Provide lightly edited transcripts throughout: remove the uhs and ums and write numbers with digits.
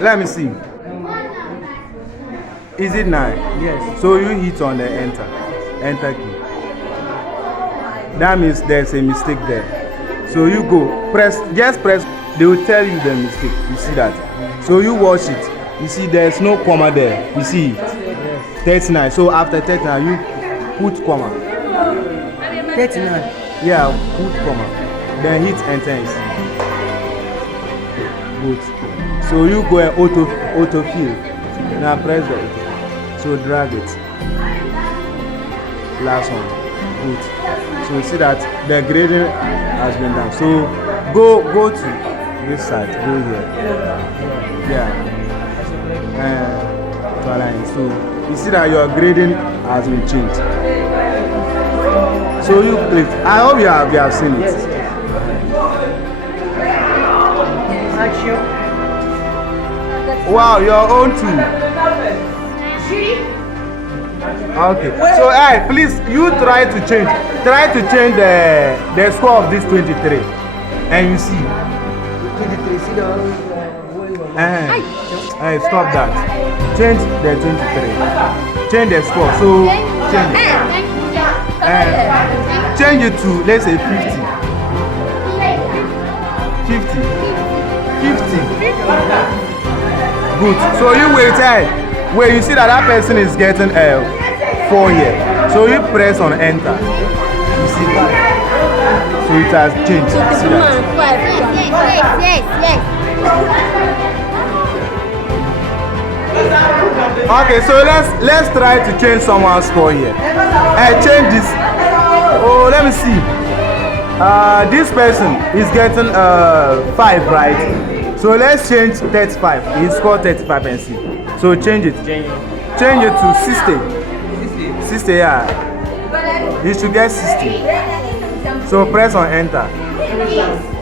Let me see. Is it 9? Yes. So you hit on the enter key. That means there's a mistake there. So you go, just press, they will tell you the mistake. You see that? So you watch it. You see there's no comma there. You see it? 39. So after 39, you put comma. 39. Yeah, put comma. Then hit enter and see. Good. So you go and autofill. Now press the auto. So drag it. Last one. Good. So you see that the grading has been done. So go to this side. Go here. Yeah. To align. So you see that your grading has been changed. So you click. I hope you have seen it. Yes. Action. Wow, your own too. Okay. So hey, please you try to change the score of this 23. And you see. 23. See the Hey, stop that. Change the 23. Change the score. So change it. Change it to let's say 50. 50. 50. Good. So you wait. Where you see that person is getting 4 here. So you press on enter. You see that? So it has changed. You see that? Yes. Okay, so let's try to change someone's score here. Change this. Oh, let me see. This person is getting 5, right? So let's change 35. He scored 35 and see. So change it. Change it to 60. 60, yeah. He should get 60. So press on enter.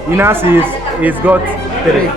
You now see he's got 3.